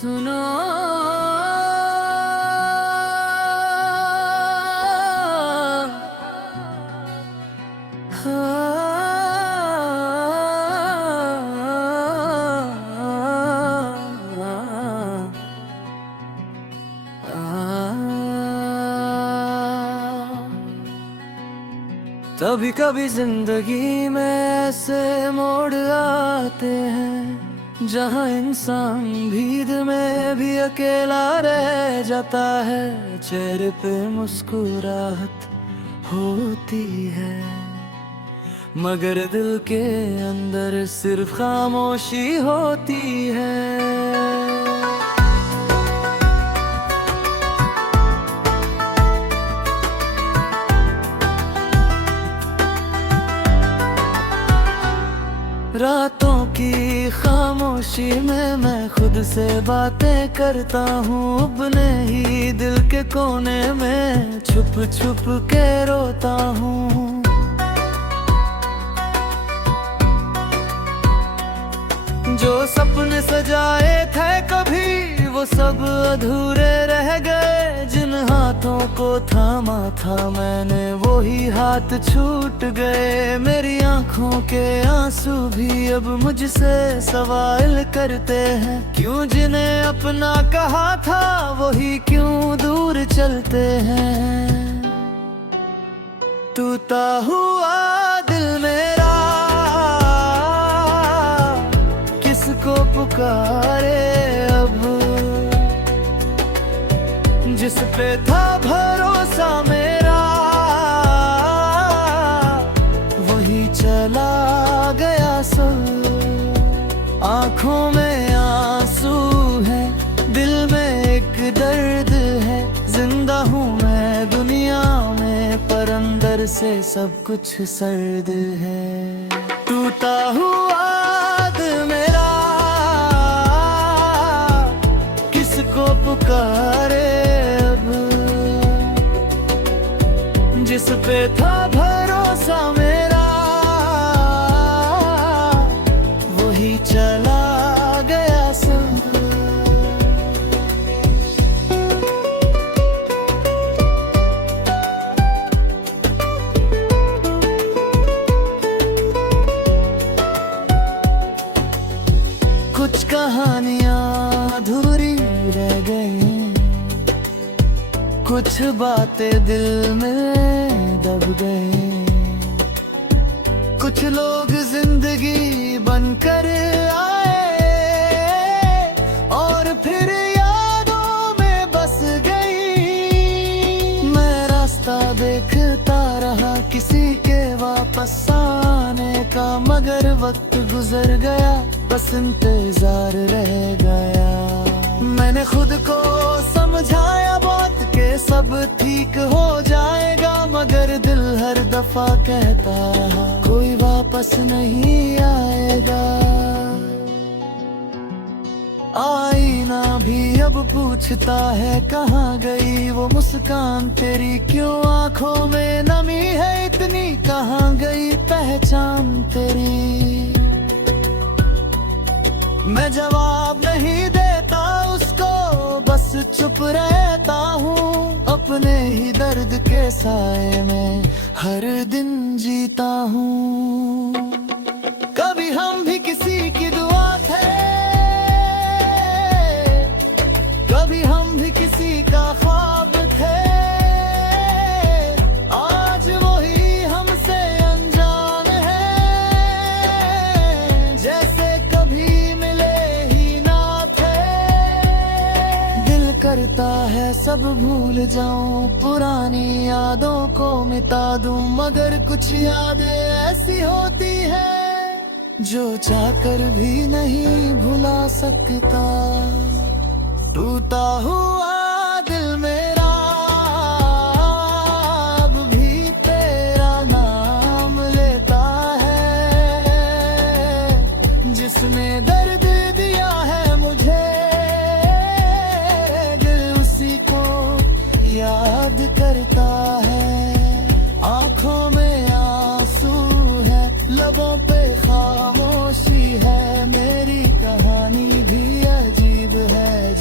सुनो कभी कभी जिंदगी में ऐसे मोड़ आते हैं जहाँ इंसान भीड़ में भी अकेला रह जाता है। चेहरे पे मुस्कुराहट होती है मगर दिल के अंदर सिर्फ खामोशी होती है। रातों की खामोशी में मैं खुद से बातें करता हूँ, अपने ही दिल के कोने में छुप छुप के रोता हूँ। जो सपने सजाए थे कभी वो सब अधूरे रह गए, जिन हाथों को थामा था मैंने वही हाथ छूट गए। मेरी आंखों के आंसू भी अब मुझसे सवाल करते हैं, क्यों जिन्हें अपना कहा था वही क्यों दूर चलते हैं। टूटा हुआ दिल मेरा किसको पुकारे अब, जिस पे था भरोसा मेरा वही चला गया सब। आंखों में आंसू है, दिल में एक दर्द है, जिंदा हूँ मैं दुनिया में पर अंदर से सब कुछ सर्द है। टूटा हुआ दिल मेरा किसको पुकारे अब, जिस पे था भरोसा मेरा वही चला गया सब। कुछ कहानियां अधूरी रह गई, कुछ बातें दिल में दब गए। कुछ लोग जिंदगी बनकर आए और फिर यादों में बस गई। मैं रास्ता देखता रहा किसी के वापस आने का, मगर वक्त गुजर गया बस इंतजार रह गया। मैंने खुद को समझाया बहुत के सब ठीक हो जाएगा, मगर दिल हर दफा कहता रहा कोई वापस नहीं आएगा। आईना भी अब पूछता है कहाँ गई वो मुस्कान तेरी, क्यों आंखों में नमी है इतनी, कहाँ गई पहचान तेरी। मैं जवाब नहीं देता उसको, बस चुप रहता हूँ, अपने ही दर्द के साए में हर दिन जीता हूँ। कभी हम भी किसी की दुआ थे, कभी हम भी किसी का ख्वाब थे, आज वही हमसे अनजान है, जैसे कभी मिले ही ना थे। दिल करता है सब भूल जाऊं, पुरानी यादों को मिटा दूं, मगर कुछ यादें ऐसी होती है जो चाहकर भी नहीं भुला सकता। टूटा हुआ दिल मेरा अब भी तेरा नाम लेता है, जिसने दर्द दिया है मुझे दिल उसी को याद करता है। आंखों में आंसू है, लबों पे खामोशी है, मेरी कहानी भी अजीब है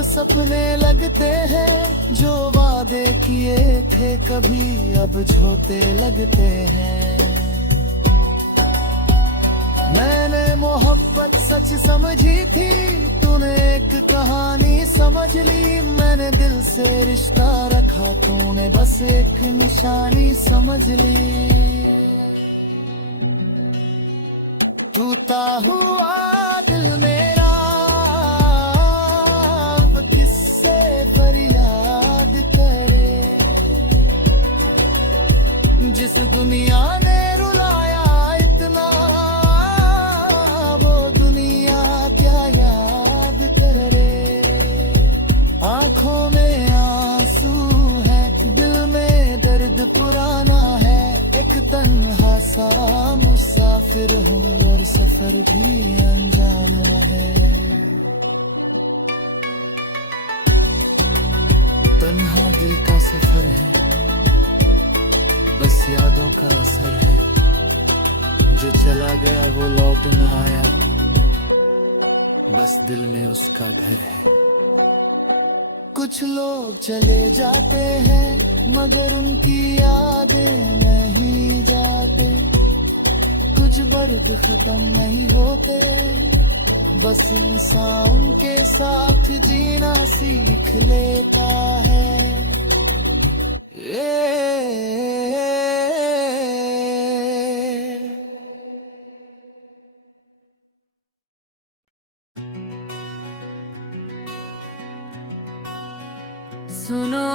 अब सपने लगते हैं, जो वादे किए थे कभी अब झोते लगते हैं। मैंने मोहब्बत सच समझी थी, तूने एक कहानी समझ ली। मैंने दिल से रिश्ता रखा, तूने बस एक निशानी समझ ली। टूटा हुआ दिल मेरा अब किससे फरियाद करे। जिस दुनिया ने रुलाया इतना, वो दुनिया क्या याद करे। आंखों में आंसू है, दिल में दर्द पुराना है। एक तन्हा सा मुसाफिर हूँ और सफर भी अनजाना है। तन्हा दिल का सफर है, बस यादों का असर है। जो चला गया वो लौट न आया, बस दिल में उसका घर है। कुछ लोग चले जाते हैं मगर उनकी यादें नहीं जाते। कुछ दर्द खत्म नहीं होते, बस इंसान के साथ जीना सीख लेता है। सुनो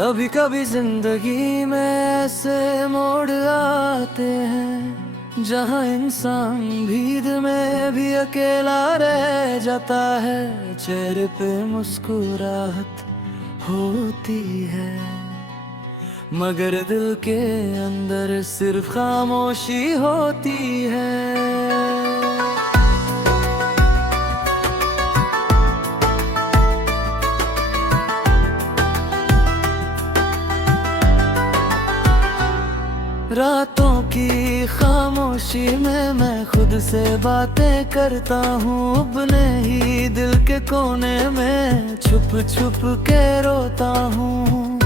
कभी कभी जिंदगी में ऐसे मोड़ आते हैं, जहाँ इंसान भीड़ में भी अकेला रह जाता है। चेहरे पे मुस्कुराहट होती है, मगर दिल के अंदर सिर्फ खामोशी होती है। रातों की खामोशी में मैं खुद से बातें करता हूँ। अपने ही दिल के कोने में छुप छुप के रोता हूँ।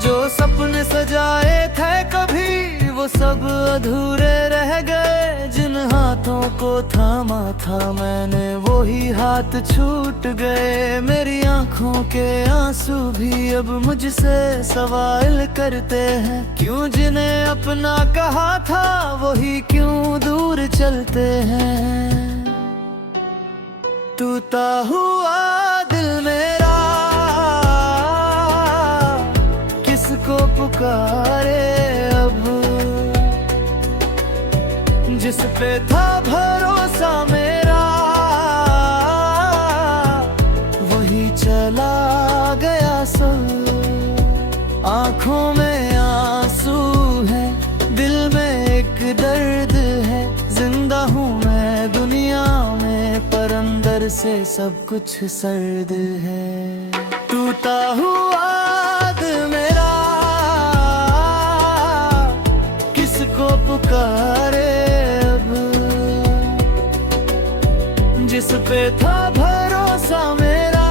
जो सपने सजाए थे कभी वो सब अधूरे रह गए। जिन हाथों को थामा था मैंने वो ही हाथ छूट गए। मेरी आंखों के आंसू भी अब मुझसे सवाल करते हैं, क्यों जिन्हें अपना कहा था वही क्यों दूर चलते हैं। टूटा हुआ दिल मेरा किसको पुकारे अब, जिस पे था भरोसा मेरा वही चला गया सब। आंखों में आंसू है, दिल में एक दर्द है। जिंदा हूँ मैं दुनिया में पर अंदर से सब कुछ सर्द है। टूटा हुआ दिल मेरा किसको पुकारे अब, जिस पे था भरोसा मेरा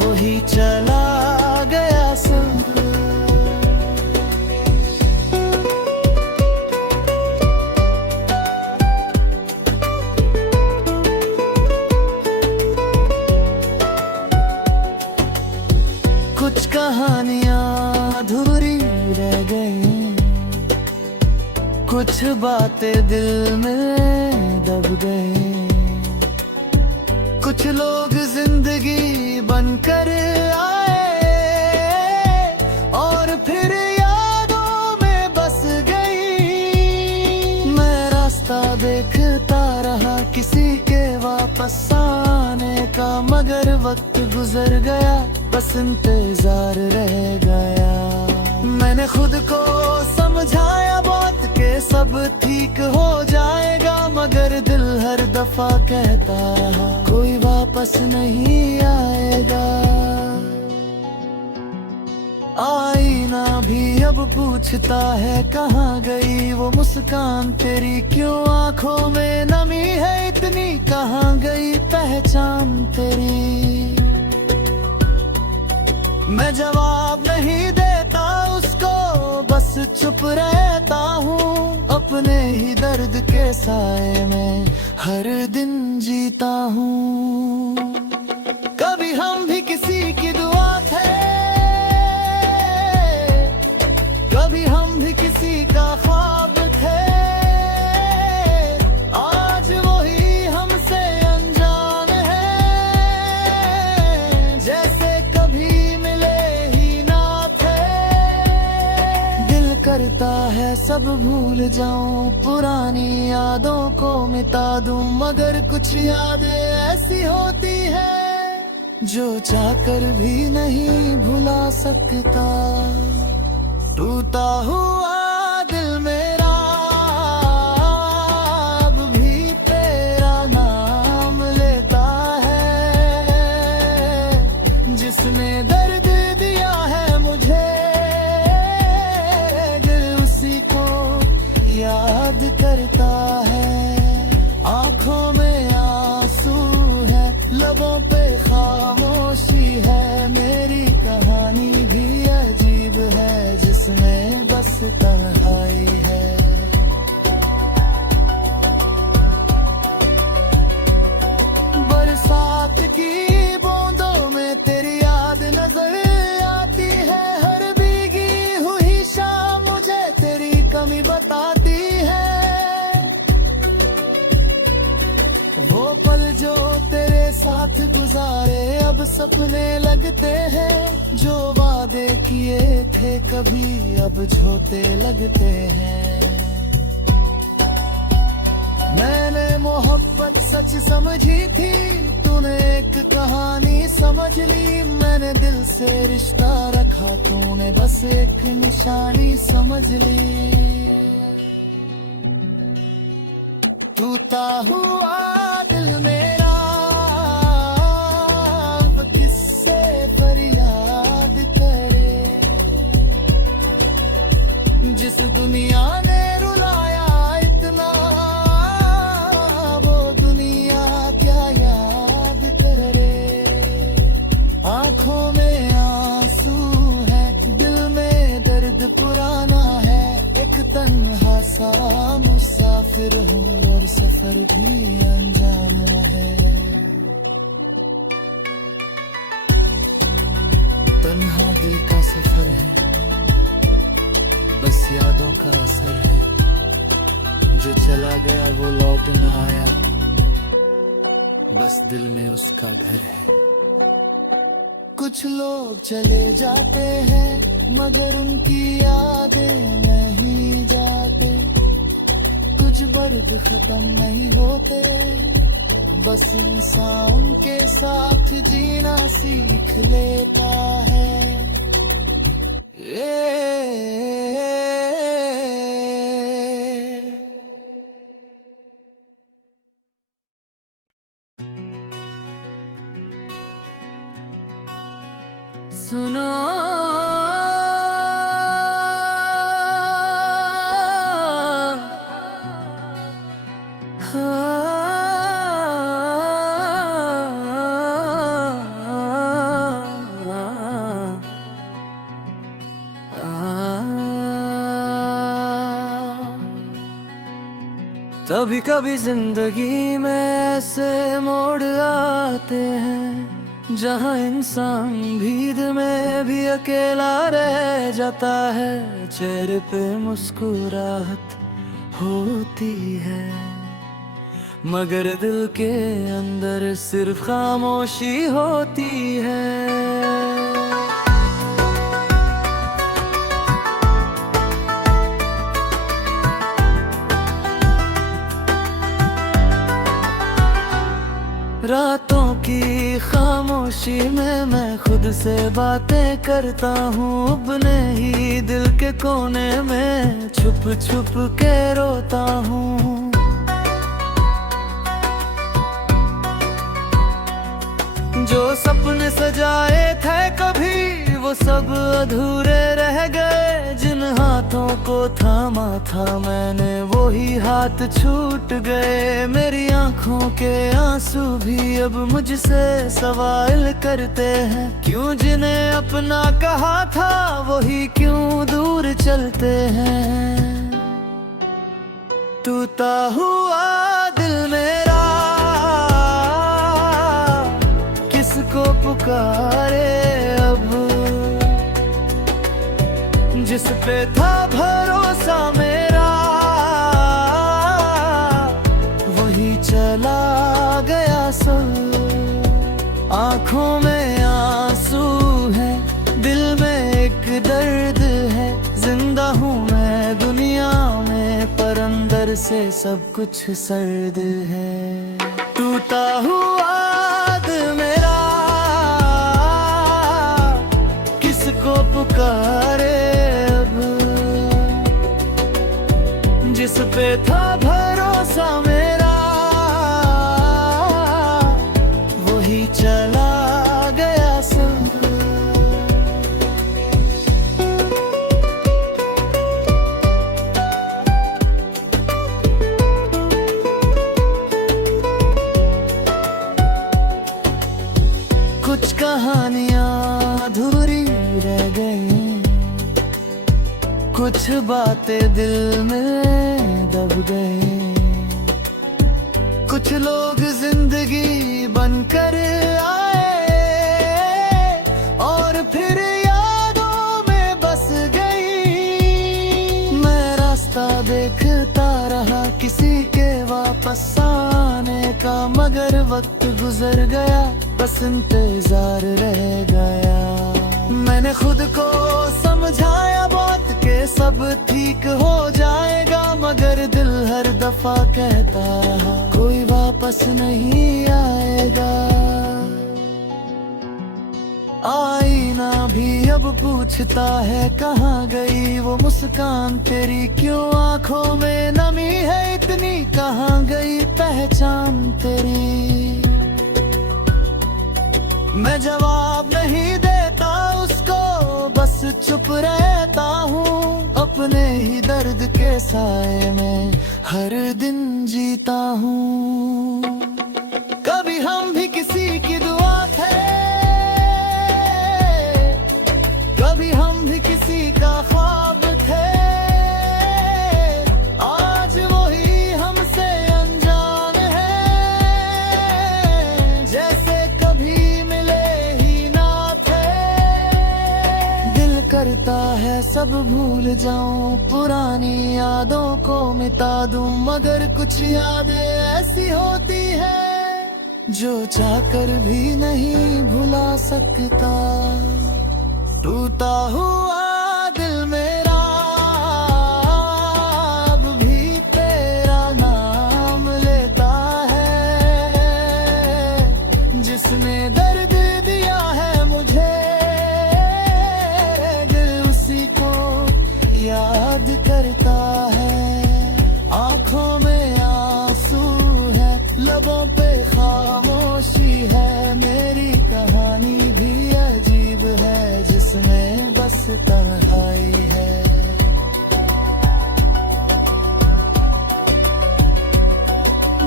वही चला गया सब। कुछ कहानियां अधूरी रह गई, कुछ बातें दिल में दब गई। कुछ लोग जिंदगी बनकर आए और फिर यादों में बस गई। मैं रास्ता देखता रहा किसी के वापस आने का, मगर वक्त गुजर गया बस इंतजार रह गया। मैंने खुद को समझाया बहुत के सब ठीक हो जाएगा, मगर दिल हर दफा कहता रहा कोई वापस नहीं आएगा। आईना भी अब पूछता है कहाँ गई वो मुस्कान तेरी, क्यों आंखों में नमी है इतनी, कहाँ गई पहचान तेरी। मैं जवाब नहीं देता उसको, बस चुप रहता हूँ, अपने ही दर्द के साए में हर दिन जीता हूँ। कभी हम भी किसी की दुआ थे, कभी हम भी किसी का ख्वाब थे, आज वही हमसे अनजान है, जैसे कभी मिले ही ना थे। दिल करता है सब भूल जाऊं, पुरानी यादों को मिटा दूं, मगर कुछ यादें ऐसी होती है जो चाहकर भी नहीं भुला सकता। टूटा हुआ दिल मेरा अब भी तेरा नाम लेता है, जिसने दर्द दिया है मुझे दिल उसी को याद करता है। आंखों में आंसू है, लबों पे खामोशी है, मेरी कहानी भी अजीब है जिसमें बस तन्हाई है। बरसात की बूंदों में तेरी याद नजर आती है, हर भीगी हुई शाम मुझे तेरी कमी बताती है। वो पल जो तेरे साथ गुजारे अब सपने लगते हैं, जो वादे किए थे कभी अब झोटे लगते हैं। मैंने मोहब्बत सच समझी थी, तूने एक कहानी समझ ली, मैंने दिल से रिश्ता रखा, तूने बस एक निशानी समझ ली। टूटा हुआ दिल मेरा अब किससे फरियाद करे, जिस दुनिया ने रुलाया इतना वो दुनिया क्या याद करे। आंखों में आंसू है, दिल में दर्द पुराना है, एक तन्हा सा मुसाफिर हूँ और सफर भी अनजाना है। तन्हा दिल का सफर है, बस यादों का असर है, जो चला गया वो लौट न आया, बस दिल में उसका घर है। कुछ लोग चले जाते हैं मगर उनकी यादें नहीं जाते, कुछ दर्द खत्म नहीं होते, बस इंसान के साथ जीना सीख लेता है। सुनो कभी कभी जिंदगी में ऐसे मोड़ आते हैं जहाँ इंसान भीड़ में भी अकेला रह जाता है, चेहरे पे मुस्कुराहट होती है मगर दिल के अंदर सिर्फ खामोशी होती है। रातों की खामोशी में मैं खुद खुद से बातें करता हूँ, अपने ही दिल के कोने में छुप छुप के रोता हूँ। जो सपने सजाए थे कभी वो सब अधूरे रह गए, जिन हाथों को थामा था मैंने वही हाथ छूट गए। मेरी आंखों के आंसू भी अब मुझसे सवाल करते हैं, क्यों जिन्हें अपना कहा था वही क्यों दूर चलते हैं। टूटा हुआ दिल मेरा किसको पुकारे अब, जिस पे था भरोसा मेरा वही चला गया सब। आंखों में आंसू है, दिल में एक दर्द है, जिंदा हूँ मैं दुनिया में पर अंदर से सब कुछ सर्द है। टूटा हुआ दिल मेरा किसको पुकारे अब, जिस पे था भरोसा मेरा वही चला गया सब। कुछ कहानियां अधूरी रह गई, कुछ बातें दिल में दब गई, कुछ लोग जिंदगी बनकर आए और फिर यादों में बस गई। मैं रास्ता देखता रहा किसी के वापस आने का, मगर वक्त गुजर गया बस इंतजार रह गया। मैंने खुद को समझाया बहुत के सब ठीक हो जाएगा, मगर दिल हर दफा कहता रहा कोई वापस नहीं आएगा। आईना भी अब पूछता है कहाँ गई वो मुस्कान तेरी, क्यों आंखों में नमी है इतनी, कहाँ गई पहचान तेरी। मैं जवाब नहीं देता उसको, बस चुप रहता हूँ, अपने ही दर्द के साए में हर दिन जीता हूँ। कभी हम भी किसी की दुआ थे, कभी हम भी किसी का ख्वाब थे, आज वही हमसे अनजान है, जैसे कभी मिले ही ना थे। दिल करता है सब भूल जाऊं, पुरानी यादों को मिटा दूं, मगर कुछ यादें ऐसी होती है जो चाहकर भी नहीं भुला सकता। टूटा हुआ दिल मेरा अब भी तेरा नाम लेता है, जिसने दर्द दिया है मुझे दिल उसी को याद करता है। आंखों में आंसू है, लबों पे खामोशी है, मेरी कहानी भी अजीब है जिसमें बस तन्हाई है।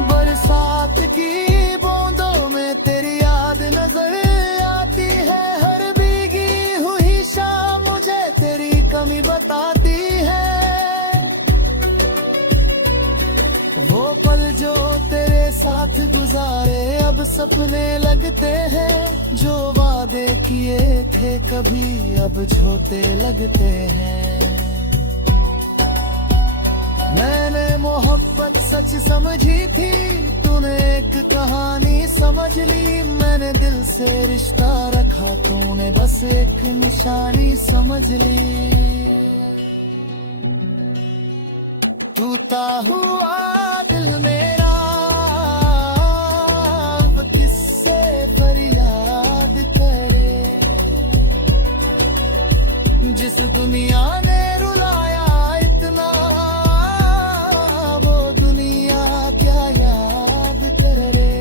बरसात की बूंदों में तेरी याद नजर आती है, हर भीगी हुई शाम मुझे तेरी कमी बताती है। वो पल जो तेरे साथ गुजारे अब सपने लगते हैं, जो वादे किए थे कभी अब झोटे लगते हैं। मैंने मोहब्बत सच समझी थी, तूने एक कहानी समझ ली, मैंने दिल से रिश्ता रखा, तूने बस एक निशानी समझ ली। टूटा हुआ दिल मेरा अब किससे फरियाद करे, जिस दुनिया ने रुलाया इतना, वो दुनिया क्या याद करे।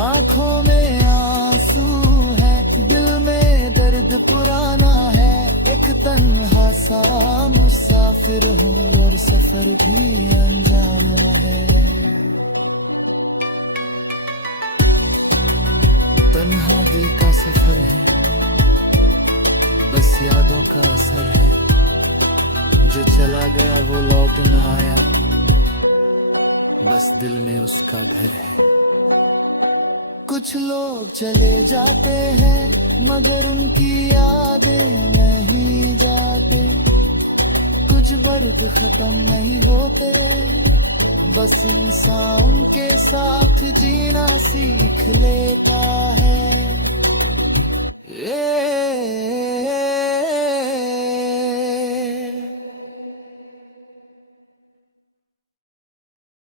आंखों में आंसू है, दिल में दर्द पुराना है। एक तन्हा सा मुसाफिर हूँ और सफर भी अनजाना है। तन्हा दिल का सफर है, बस यादों का असर है। जो चला गया वो लौट न आया, बस दिल में उसका घर है। कुछ लोग चले जाते हैं मगर उनकी यादें नहीं जाते। कुछ दर्द खत्म नहीं होते, बस इंसान के साथ जीना सीख लेता है।